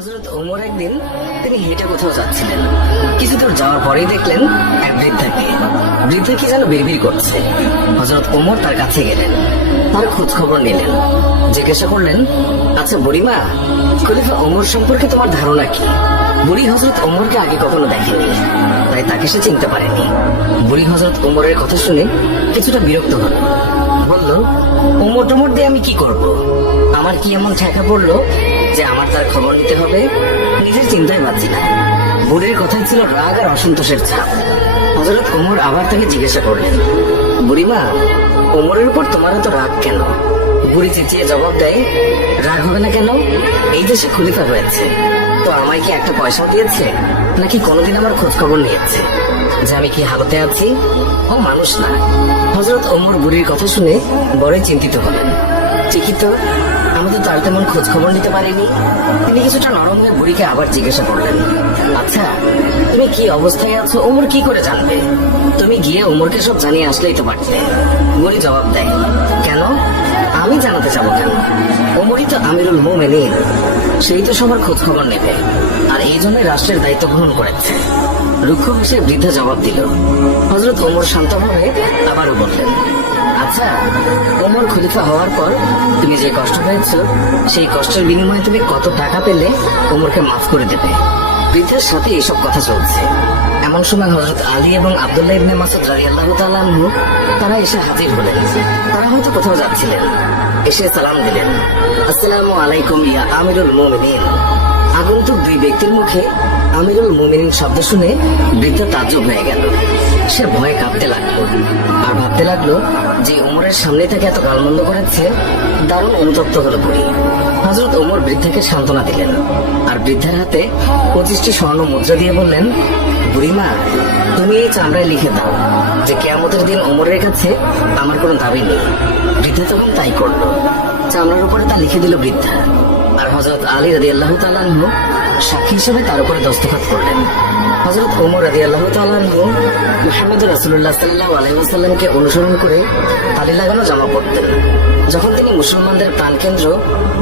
হযরত ওমর একদিন তিনি হেঁটে কোথাও যাচ্ছিলেন। কিছু দূর যাওয়ার পরেই দেখলেন এক বৃদ্ধা কি যেন বিড়বিড় করছে। হযরত ওমর তার কাছে গেলেন, তার খোঁজ খবর নিলেন, জিজ্ঞাসা করলেন, আচ্ছা বুড়িমা, খলিফা ওমর সম্পর্কে তোমার ধারণা কি? বুড়ি হযরত ওমরকে আগে কখনো দেখেনি, তাই তাকে সে চিনতে পারেনি। বুড়ি হযরত ওমরের কথা শুনে কিছুটা বিরক্ত হল, বলল, ওমর টোমর দিয়ে আমি কি করব? আমার কি এমন ঠেকা পড়লো যে আমার তার খবর নিতে হবে? নিজের চিন্তায় পাচ্ছি না। বুড়ির কথাই ছিল রাগ আর অসন্তোষের ছাপ। হযরত ওমর আবার তাকে জিজ্ঞাসা করলেন, বুড়িমা, ওমরের উপর তোমার এত রাগ কেন? বুড়ি চেঁচিয়ে জবাব দেয়, রাগ হবে না কেন? এই দেশে খলিফা হয়েছে, তো আমায় কি একটা পয়সা দিয়েছে? নাকি কোনোদিন আমার খোঁজ খবর নিয়েছে যে আমি কি হালতে আছি? ও মানুষ না। হযরত ওমর বুড়ির কথা শুনে বড়ই চিন্তিত হলেন। ঠিকই তো, আমি তো তার তেমন খোঁজ খবর নিতে পারিনি। তিনি কিছুটা নরম হয়ে বুড়িকে আবার জিজ্ঞাসা করলেন, আচ্ছা, তুমি কি অবস্থায় আছো ওমর কি করে জানবে? তুমি গিয়ে ওমরকে সব জানিয়ে আসলেই তো পারতে। বুড়ি জবাব দেয়, কেন? আমি জানাতে যাবো কেন? ওমরই তো আমিরুল মুমিনিন, সেই তো সবার খোঁজ খবর নেবে, আর এই জন্য রাষ্ট্রের দায়িত্ব গ্রহণ করেছে। রুক্ষ হেসে বৃদ্ধা জবাব দিল। হযরত ওমর শান্তভাবে আবারও বললেন, আচ্ছা, ওমর খলিফা হওয়ার পর তুমি যে কষ্ট পেয়েছ, সেই কষ্টের বিনিময়ে তুমি কত টাকা পেলে ওমরকে মাফ করে দেবে? বৃদ্ধার সাথে এইসব কথা চলছে। এমন সময় হযরত আলী এবং আব্দুল্লাহ ইবনে মাসউদ রাদিয়াল্লাহু তাআলা আনহু তারা এসে হাজির হলেন। তারা হয়তো কোথাও যাচ্ছিলেন। এসে সালাম দিলেন, আসসালামু আলাইকুম ইয়া আমিরুল মুমিনিন। আগন্তুক দুই ব্যক্তির মুখে আমিরুল মুমিনিন শব্দ শুনে বৃদ্ধা তাজ্জব হয়ে গেল। সে ভয়ে কাঁপতে লাগলো আর ভাবতে লাগলো যে ওমরের সামনে থেকে এত গালমন্দ করেছে। দারুণ অনুতপ্ত হলো বুড়ি। হযরত ওমর বৃদ্ধাকে সান্ত্বনা দিলেন আর বৃদ্ধার হাতে 25টি স্বর্ণ মুদ্রা দিয়ে বললেন, বুড়িমা, তুমি এই চামড়ায় লিখে দাও যে কিয়ামতের দিন ওমরের কাছে আমার কোনো দাবি নেই। বৃদ্ধা তখন তাই করলো। চামড়ার উপরে তা লিখে দিল বৃদ্ধা, আর হযরত আলী রাদিয়াল্লাহু তাআলা আনহু সাক্ষী হিসেবে তার উপরে দস্তখত করলেন। হযরত ওমর রাদিয়াল্লাহু তাআলা আনহু মুহাম্মদ রাসূলুল্লাহ সাল্লাল্লাহু আলাইহি ওয়াসাল্লামকে অনুসরণ করে তালি লাগানো জামা পরতেন। যখন তিনি মুসলমানদের প্রাণকেন্দ্র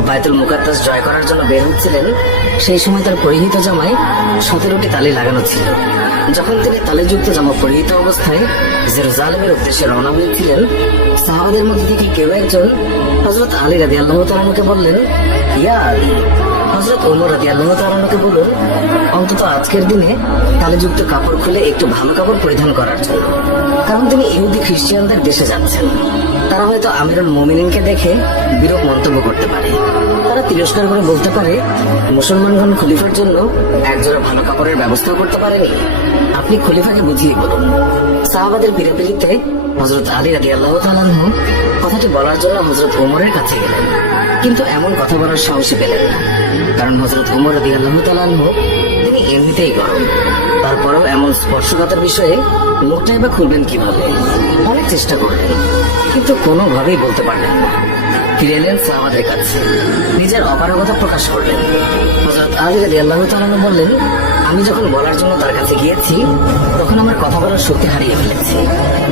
বায়তুল মুকাদ্দাস জয় করার জন্য বের হচ্ছিলেন, সেই সময় তার পরিহিত জামায় 17টি তালি লাগানো ছিল। যখন তিনি তালিযুক্ত জামা পরিহিত অবস্থায় জেরুজালেমের উদ্দেশ্যে রওনা হয়েছিলেন, সাহাবাদের মধ্যে থেকে কেউ একজন হযরত আলী রাদিয়াল্লাহু তাআলা আনহুকে বললেন, ইয়া আলী, হযরত ওমর রাদিয়াল্লাহু তাআলা আনহুকে বলুন অন্তত আজকের দিনে তালিযুক্ত কাপড় খুলে একটু ভালো কাপড় পরিধান করার জন্য, কারণ তিনি ইহুদি খ্রিস্টানদের দেশে যাচ্ছেন। তারা হয়তো আমিরুল মুমিনিনকে দেখে বিরূপ মন্তব্য করতে পারে। তারা তিরস্কার করে বলতে পারে, মুসলমানগণ খলিফার জন্য একজোড়া ভালো কাপড়ের ব্যবস্থাও করতে পারেনি। আপনি খলিফাকে বুঝিয়ে বলুন। সাহাবাদের পিড়াপিড়িতে হযরত আলী রাদিয়াল্লাহু তাআলা আনহু কথাটি বলার জন্য হযরত ওমরের কাছে গেলেন, কিন্তু এমন কথা বলার সাহসী পেলেন না, কারণ হযরত ওমর রাদিয়াল্লাহু তাআলা আনহু তিনি এমনিতেই গরম। তারপরেও এমন স্পর্শকাতর বিষয়ে মুখটাই বা খুলবেন কিভাবে? অনেক চেষ্টা করলেন, কিন্তু কোনোভাবেই বলতে পারলেন না। ফিরে এলেন সাহাবাদের কাছে, নিজের অপারগতা প্রকাশ করলেন। হযরত আলী রাদিয়াল্লাহু তাআলা আনহু বললেন, আমি যখন বলার জন্য তার কাছে গিয়েছি, তখন আমার কথা বলার শক্তি হারিয়ে ফেলেছি।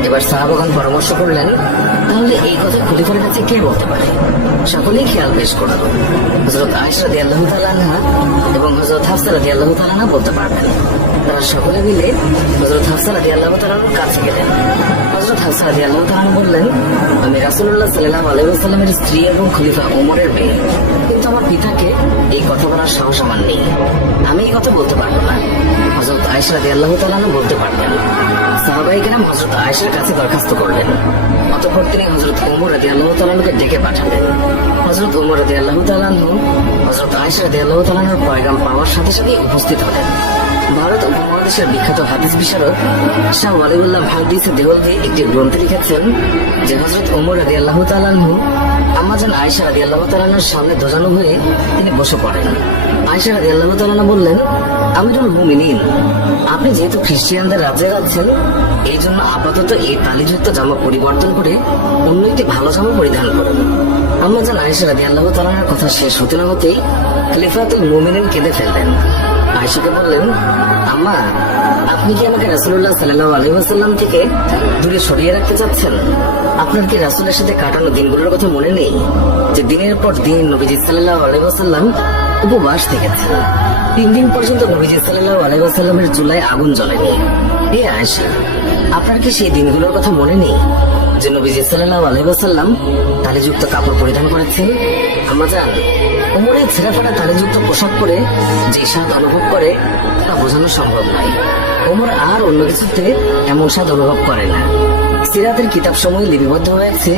এবার সাহাবাগণ পরামর্শ করলেন, তাহলে এই কথা খলিফার কাছে কে বলতে পারে? সকলেই খেয়াল পেশ করল। হযরত আয়েশা রাদিয়াল্লাহু তাআলা আনহা এবং হযরত হাফসা রাদিয়াল্লাহু তাআলা আনহা বলতে পারবেন। তারা সকলে মিলে হযরত হাফসা রাদিয়াল্লাহু তাআলা আনহুর কাছে গেলেন। হযরত হাফসা রাদিয়াল্লাহু তাআলা আনহা বললেন, আমি রাসূলুল্লাহ সাল্লাল্লাহু আলাইহি ওয়াসাল্লামের স্ত্রী এবং খলিফা ওমরের মেয়ে, কিন্তু আমার পিতাকে এই কথা বলার সাহস আমার নেই। আমি এই কথা বলতে পারবো না। হযরত আয়েশা রাদিয়াল্লাহু তাআলা আনহা বলতে পারবেন। সাহাবায়ে কেরাম হযরত আয়েশার কাছে দরখাস্ত করলেন। অতঃপর তিনি হযরত ওমর রাদিয়াল্লাহু তাআলা আনহুকে ডেকে পাঠালেন। হযরত ওমর রাদিয়াল্লাহু তাআলা আনহু হযরত আয়েশা রাদিয়াল্লাহু তাআলা আনহুর পয়গাম পাওয়ার সাথে সাথে উপস্থিত হলেন। ভারত উপমহাদেশের বিখ্যাত হাদিস বিশারদ শাহ ওয়ালিউল্লাহ হাদিসে দেওলভী একটি গ্রন্থে লিখেছেন যে হযরত ওমর রাদিয়াল্লাহু তাআলা আনহু আম্মাজান আয়েশা রাদিয়াল্লাহু তাআলা আনহার সামনে দোজানো হয়ে তিনি বসে পড়েন। আয়েশা রাদিয়াল্লাহু তাআলা আনহা বললেন, আমিরুল মুমিনিন, আপনি যেহেতু খ্রিস্টানদের রাজ্যে যাচ্ছেন, এই জন্য আপাতত এই তালিযুক্ত জামা পরিবর্তন করে অন্য একটি ভালো জামা পরিধান করুন। আম্মাজান আয়েশা রাদিয়াল্লাহু তাআলা আনহার কথা শেষ হতে না হতেই খলিফাতুল মুমিনিন কেঁদে ফেললেন। আয়েশাকে বললেন, আম্মা, আপনি কি আমাকে রাসূলুল্লাহ সাল্লাল্লাহু আলাইহি ওয়াসাল্লাম থেকে দূরে সরিয়ে রাখতে চাচ্ছেন? আপনার কি রাসূলের সাথে কাটানো দিনগুলোর কথা মনে নেই, যে দিনের পর দিন নবীজি সাল্লাল্লাহু আলাইহি ওয়াসাল্লাম উপবাস থেকেছেন। 3 দিন পর্যন্ত নবীজি সাল্লাল্লাহু আলাইহি ওয়াসাল্লামের চুলায় আগুন জ্বলেনি। এ আয়েশা, আপনার কি সেই দিনগুলোর কথা মনে নেই যে নবীজি সাল্লাল্লাহু আলাইহি ওয়াসাল্লাম তালিযুক্ত কাপড় পরিধান করেছেন? আম্মা জান, ওমরের ছেঁড়া ফাটা তালিযুক্ত পোশাক পরে যে স্বাদ অনুভব করে তা বোঝানো সম্ভব নয়। ওমর আর অন্য কিছুতে এমন স্বাদ অনুভব করে না। সিরাতের কিতাব সমূহে লিপিবদ্ধ হয়েছে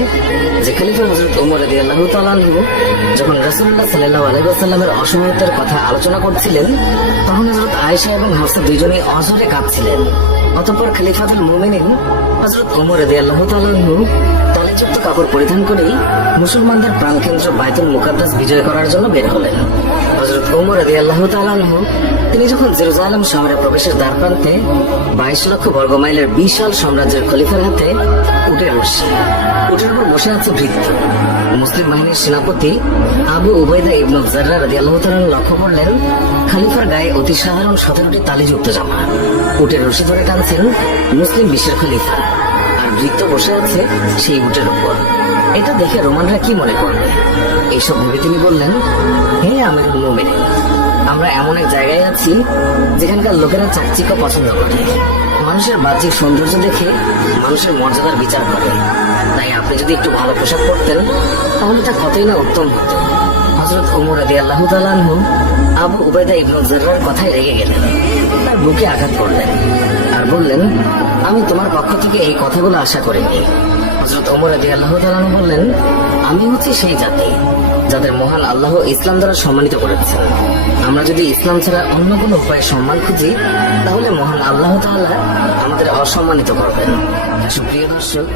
যে খলিফা হযরত ওমর রাদিয়াল্লাহু তাআলা আনহু যখন রাসূলুল্লাহ সাল্লাল্লাহু আলাইহি ওয়াসাল্লামের অসহায়তার কথা আলোচনা করছিলেন, তখন হযরত আয়েশা এবং হাফসা দুইজনেই অঝরে কাঁদছিলেন। অতঃপর খলিফাতুল মুমিনিন হযরত ওমর রাদিয়াল্লাহু তাআলা আনহু তালিযুক্ত কাপড় পরিধান করেই মুসলমানদের প্রাণকেন্দ্র বাইতুল মুকাদ্দাস বিজয় করার জন্য বের হলেন। হযরত ওমর রাদিয়াল্লাহু তাআলা আনহু তিনি যখন জেরুজালেম শহরে প্রবেশের দ্বার প্রান্তে 22 লক্ষ বর্গ মাইলের বিশাল সাম্রাজ্যের খলিফার হাতে উটের রশি, উটের উপর বসে আছে ভৃত্য মুসলিম বাহিনীর সেনাপতি আবু উবাইদা ইবনে জাররা রাদিয়াল্লাহু তাআলা লক্ষ্য করলেন খলিফার গায়ে অতি সাধারণ 17টি তালিযুক্ত জামা। উটের রশি ধরে টানছেন মুসলিম বিশ্বের খলিফা, আর ভৃত্য বসে আছে সেই উটের উপর। এটা দেখে রোমানরা কি মনে করবে? এইসব ভেবে তিনি বললেন, হে আমিরুল মুমিনিন, আমরা এমন এক জায়গায় আছি যেখানকার লোকেরা চাকচিক্য পছন্দ করে, মানুষের বাহ্যিক সৌন্দর্য দেখে মানুষের মর্যাদার বিচার করে। তাই আপনি যদি একটু ভালো পোশাক পরতেন তাহলে তা কতই না উত্তম হতো। হযরত ওমর রাদিয়াল্লাহু তাআলা আনহু আবু উবাইদা ইবনে জাররার কথায় রেগে গেলেন, তার বুকে আঘাত করলেন আর বললেন, আমি তোমার পক্ষ থেকে এই কথাগুলো আশা করিনি। হযরত ওমর রাদিয়াল্লাহু তাআলা আনহু বললেন, আমি হচ্ছি সেই জাতি যাদের মহান আল্লাহ ইসলাম দ্বারা সম্মানিত করেছেন। আমরা যদি ইসলাম ছাড়া অন্য কোনো উপায়ে সম্মান খুঁজি তাহলে মহান আল্লাহ তাআলা আমাদের অসম্মানিত করবেন। সুপ্রিয় দর্শক,